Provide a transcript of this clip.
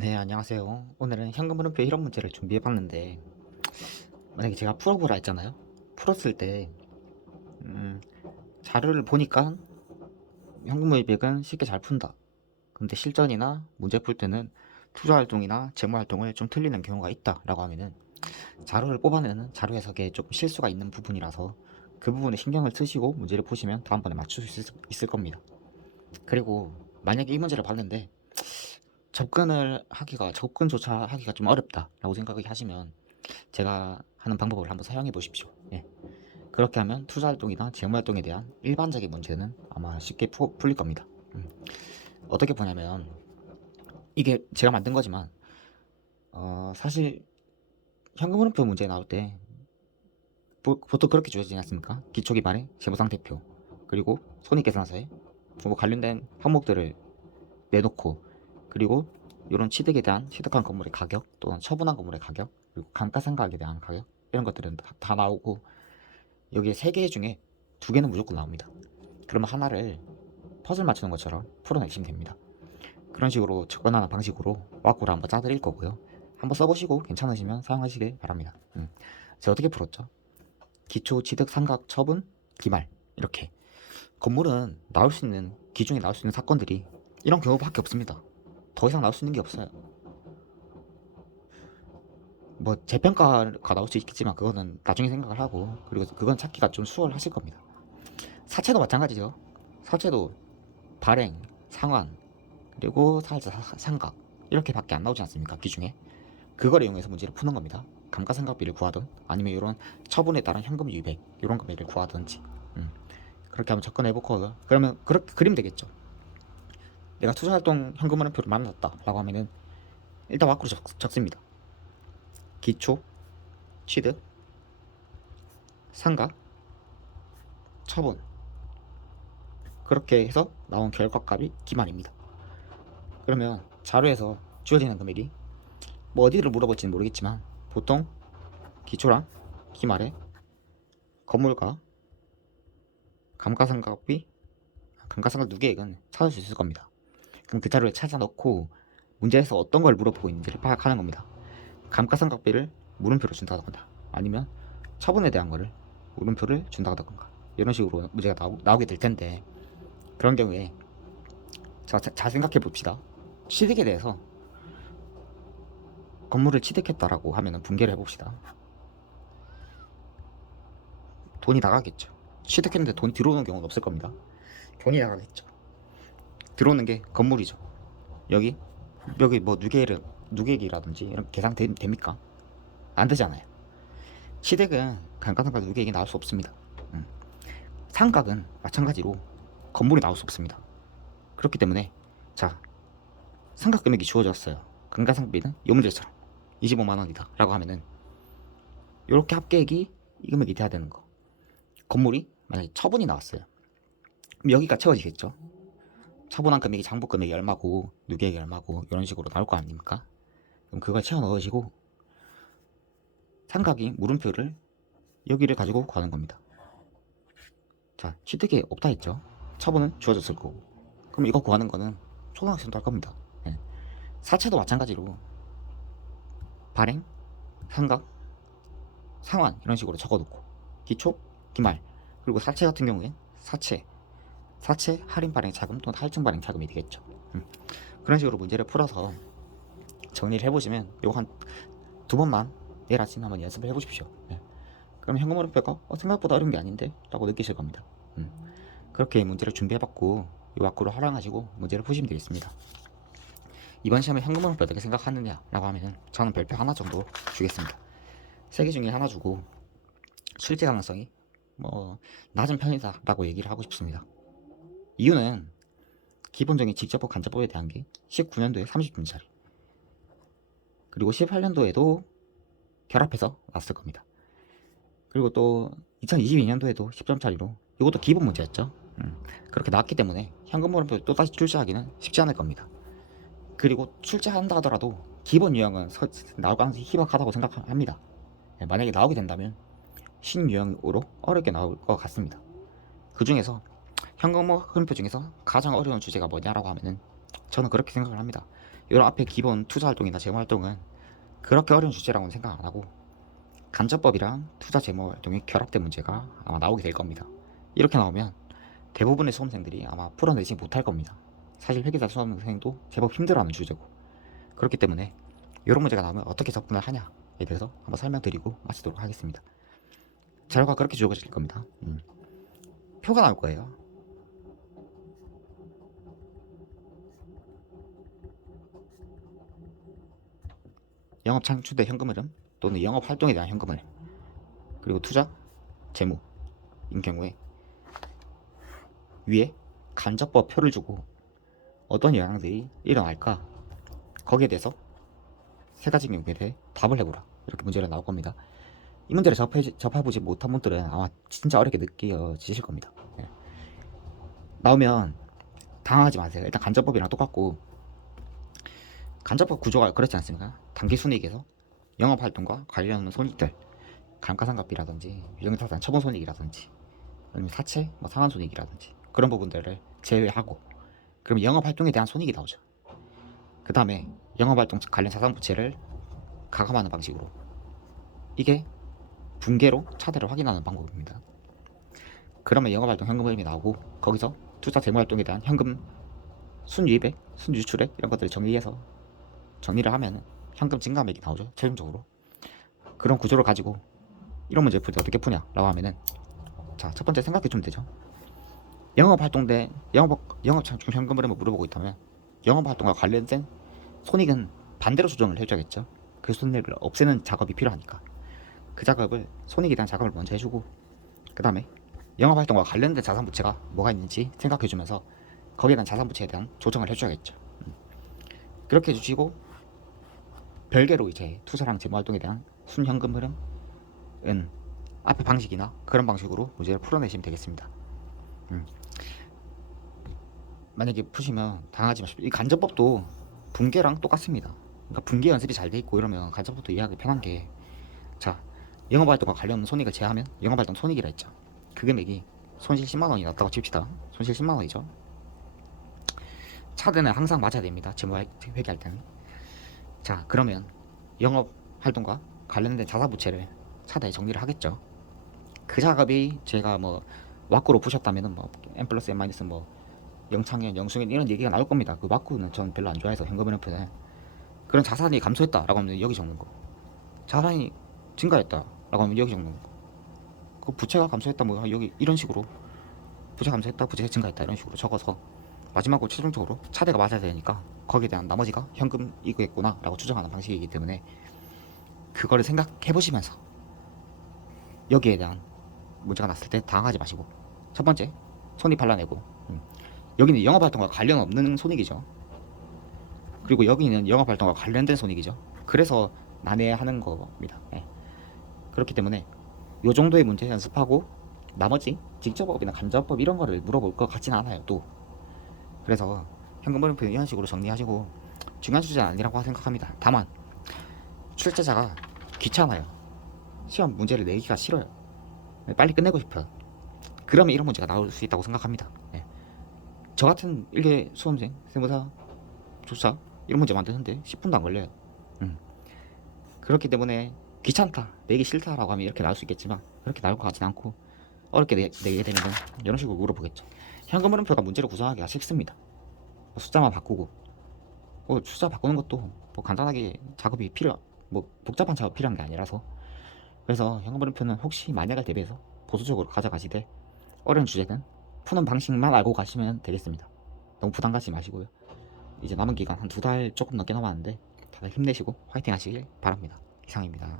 네, 안녕하세요. 오늘은 현금 흐름표 이론 문제를 준비해 봤는데, 만약에 제가 풀어보라 했잖아요. 풀었을 때 음, 자료를 보니까 현금 흐름표는 쉽게 잘 푼다. 근데 실전이나 문제 풀 때는 투자 활동이나 재무 활동을 좀 틀리는 경우가 있다라고 하면은, 자료를 뽑아내는 자료 해석에 조금 실수가 있는 부분이라서 그 부분에 신경을 쓰시고 문제를 푸시면 다음번에 맞출 수 있을 겁니다. 그리고 만약에 이 문제를 봤는데 접근조차 하기가 좀 어렵다라고 생각을 하시면 제가 하는 방법을 한번 사용해 보십시오. 예. 그렇게 하면 투자활동이나 재무활동에 대한 일반적인 문제는 아마 쉽게 풀릴 겁니다. 음. 어떻게 보냐면, 이게 제가 만든 거지만 사실 현금 흐름표 문제 나올 때 보통 그렇게 주어지지 않습니까? 기초기반의 재무상태표, 그리고 손익계산서에 뭐 관련된 항목들을 내놓고, 그리고 이런 취득한 건물의 가격, 또는 처분한 건물의 가격, 그리고 감가상각에 대한 가격, 이런 것들은 다 나오고, 여기에 3개 중에 2개는 무조건 나옵니다. 그러면 하나를 퍼즐 맞추는 것처럼 풀어내시면 됩니다. 그런 식으로 접근하는 방식으로 와꾸를 한번 짜드릴 거고요. 한번 써보시고 괜찮으시면 사용하시길 바랍니다. 제가 어떻게 풀었죠? 기초, 취득, 상각, 처분, 기말, 이렇게. 건물은 기중에 나올 수 있는 사건들이 이런 경우밖에 없습니다. 더 이상 나올 수 있는 게 없어요. 뭐 재평가가 나올 수 있겠지만 그거는 나중에 생각을 하고, 그리고 그건 찾기가 좀 수월하실 겁니다. 사채도 마찬가지죠. 사채도 발행, 상환, 그리고 사활자 상각, 이렇게밖에 안 나오지 않습니까? 기중에. 그걸 이용해서 문제를 푸는 겁니다. 감가상각비를 구하든, 아니면 이런 처분에 따른 현금 유입액, 이런 금액을 구하든지. 그렇게 한번 접근해보고, 그러면 그렇게 그리면 되겠죠. 내가 투자활동 현금 흐름표를 만났다 라고 하면은 일단 와꾸로 적습니다. 기초, 취득, 상각, 처분, 그렇게 해서 나온 결과값이 기만입니다. 그러면 자료에서 주어지는 금액이 뭐 어디를 물어볼지는 모르겠지만, 보통 기초랑 기말에 건물과 감가상각비, 감가상각 누계액은 찾을 수 있을 겁니다. 그럼 그 자료에 찾아 넣고 문제에서 어떤 걸 물어보고 있는지를 파악하는 겁니다. 감가상각비를 물음표로 준다던가, 아니면 처분에 대한 거를 물음표를 준다던가, 이런 식으로 문제가 나오게 될 텐데, 그런 경우에 잘 생각해 봅시다. 취득에 대해서 건물을 취득했다라고 하면 분개를 해봅시다. 돈이 나가겠죠. 취득했는데 돈 들어오는 경우는 없을 겁니다. 돈이 나가겠죠. 들어오는 게 건물이죠. 여기 뭐 누계액이라든지 이런 계산 됩니까? 안 되잖아요. 취득은 감가상각 누계액이 나올 수 없습니다. 상각은 마찬가지로 건물이 나올 수 없습니다. 그렇기 때문에, 자, 상각 금액이 주어졌어요. 감가상각비는 이 문제처럼 25만 원이다 라고 하면은 이렇게 합계액이 이 금액이 돼야 되는 거. 건물이 만약에 처분이 나왔어요. 그럼 여기가 채워지겠죠. 처분한 금액이 장부 금액이 얼마고 누계액이 얼마고 이런 식으로 나올 거 아닙니까? 그럼 그걸 채워 넣으시고 상각이 물음표를 여기를 가지고 구하는 겁니다. 자, 취득이 없다 했죠. 처분은 주어졌을 거고. 그럼 이거 구하는 거는 초등학생도 할 겁니다. 예. 사채도 마찬가지로 발행, 상각, 상환 이런 식으로 적어놓고, 기초, 기말, 그리고 사채 같은 경우에 사채 할인 발행 자금 또는 할증 발행 자금이 되겠죠. 그런 식으로 문제를 풀어서 정리를 해보시면, 요거 한 2번만 내일 아침에 한번 연습을 해보십시오. 예. 그럼 현금 흐름표가 생각보다 어려운 게 아닌데 라고 느끼실 겁니다. 그렇게 문제를 준비해봤고 이 와꾸를 활용하시고 문제를 푸시면 되겠습니다. 이번 시험에 현금 흐름표 어떻게 생각하느냐 라고 하면 저는 별표 하나 정도 주겠습니다. 3개 중에 하나 주고, 실제 가능성이 뭐 낮은 편이다 라고 얘기를 하고 싶습니다. 이유는 기본적인 직접법 간접법에 대한 게 19년도에 30분짜리, 그리고 18년도에도 결합해서 났을 겁니다. 그리고 또 2022년도에도 10점짜리로 이것도 기본 문제였죠. 그렇게 나왔기 때문에 현금 흐름표 또다시 출제하기는 쉽지 않을 겁니다. 그리고 출제한다 하더라도 기본 유형은 나올 가능성이 희박하다고 생각합니다. 만약에 나오게 된다면 신유형으로 어렵게 나올 것 같습니다. 그 중에서 현금 흐름표 중에서 가장 어려운 주제가 뭐냐라고 하면은 저는 그렇게 생각을 합니다. 이런 앞에 기본 투자 활동이나 재무 활동은 그렇게 어려운 주제라고는 생각 안 하고 간접법이랑 투자 재무 활동이 결합된 문제가 아마 나오게 될 겁니다. 이렇게 나오면 대부분의 수험생들이 아마 풀어내지 못할 겁니다. 사실 회계사 수험생도 제법 힘들어하는 주제고, 그렇기 때문에 이런 문제가 나오면 어떻게 접근을 하냐에 대해서 한번 설명드리고 마치도록 하겠습니다. 자료가 그렇게 주어질 겁니다. 표가 나올 거예요. 영업 창출대 현금 흐름 또는 영업 활동에 대한 현금 흐름, 그리고 투자, 재무인 경우에 위에 간접법 표를 주고 어떤 영향들이 일어날까, 거기에 대해서 세 가지 경우에 대해 답을 해보라, 이렇게 문제가 나올 겁니다. 이 문제를 접해보지 못한 분들은 아마 진짜 어렵게 느껴지실 겁니다. 예. 나오면 당황하지 마세요. 일단 간접법이랑 똑같고, 간접법 구조가 그렇지 않습니까? 당기순이익에서 영업활동과 관련하는 손익들, 감가상각비라든지 유정자산 처분손익이라든지 아니면 사채, 상환손익이라든지 그런 부분들을 제외하고, 그러면 영업활동에 대한 손익이 나오죠. 그 다음에 영업활동 관련 자산부채를 가감하는 방식으로, 이게 분계로 차대를 확인하는 방법입니다. 그러면 영업활동 현금 흐름이 나오고, 거기서 투자 재무활동에 대한 현금 순유입액, 순유출액 이런 것들을 정리를 하면 현금 증가액이 나오죠. 최종적으로 그런 구조를 가지고 이런 문제를 풀 때 어떻게 푸냐라고 하면은, 자, 첫 번째 생각해 주면 되죠. 영업활동 대 영업 창출 현금 흐름을 물어보고 있다면 영업활동과 관련된 손익은 반대로 조정을 해줘야겠죠. 그 손익을 없애는 작업이 필요하니까 그 작업을, 손익에 대한 작업을 먼저 해주고, 그 다음에 영업활동과 관련된 자산부채가 뭐가 있는지 생각해주면서 거기에 대한 자산부채에 대한 조정을 해줘야겠죠. 그렇게 해주시고, 별개로 이제 투자랑 재무활동에 대한 순현금 흐름은 앞에 방식이나 그런 방식으로 문제를 풀어내시면 되겠습니다. 만약에 푸시면 당하지 마십시오. 이 간접법도 분계랑 똑같습니다. 그러니까 분계 연습이 잘 돼 있고 이러면 간접법도 이해하기 편한 게, 자, 영업활동과 관련 손익을 제하면 영업활동 손익이라 했죠. 그 금액이 손실 10만원이 났다고 칩시다. 손실 10만원이죠. 차대는 항상 맞아야 됩니다. 재무 회계할 때는. 자, 그러면 영업활동과 관련된 자사부채를 차대에 정리를 하겠죠. 그 작업이 제가 왁구로 푸셨다면은 n 플러스 n 마이너스 영창현, 영승현 이런 얘기가 나올 겁니다. 그 왁구는 저는 별로 안 좋아해서 현금 흐름표는. 그런 자산이 감소했다라고 하면 여기 적는 거, 자산이 증가했다라고 하면 여기 적는 거, 그 부채가 감소했다 여기 이런 식으로 부채 감소했다, 부채가 증가했다 이런 식으로 적어서 마지막으로 최종적으로 차대가 맞아야 되니까 거기에 대한 나머지가 현금이겠구나 라고 추정하는 방식이기 때문에, 그거를 생각해 보시면서 여기에 대한 문제가 났을 때 당황하지 마시고, 첫 번째 손익 발라내고, 여기는 영업활동과 관련 없는 손익이죠. 그리고 여기는 영업활동과 관련된 손익이죠. 그래서 난해하는 겁니다. 네. 그렇기 때문에 요 정도의 문제 연습하고 나머지 직접법이나 간접법 이런 거를 물어볼 것 같지는 않아요. 또 그래서 현금 흐름표 이런 식으로 정리하시고, 중요한 주제는 아니라고 생각합니다. 다만 출제자가 귀찮아요. 시험 문제를 내기가 싫어요. 빨리 끝내고 싶어요. 그러면 이런 문제가 나올 수 있다고 생각합니다. 네. 저 같은 일개 수험생, 세무사, 조사 이런 문제 만드는데 10분도 안 걸려요. 그렇기 때문에 귀찮다, 내기 싫다라고 하면 이렇게 나올 수 있겠지만 그렇게 나올 것 같지는 않고, 어렵게 내게 되면 이런 식으로 물어보겠죠. 현금 흐름표가 문제를 구성하기가 쉽습니다. 숫자만 바꾸고, 숫자 바꾸는 것도 간단하게 작업이 복잡한 작업 필요한 게 아니라서, 그래서 현금 흐름표는 혹시 만약을 대비해서 보수적으로 가져가시되, 어려운 주제는 푸는 방식만 알고 가시면 되겠습니다. 너무 부담 갖지 마시고요. 이제 남은 기간 한 2달 조금 넘게 남았는데 다들 힘내시고 화이팅 하시길 바랍니다. 이상입니다.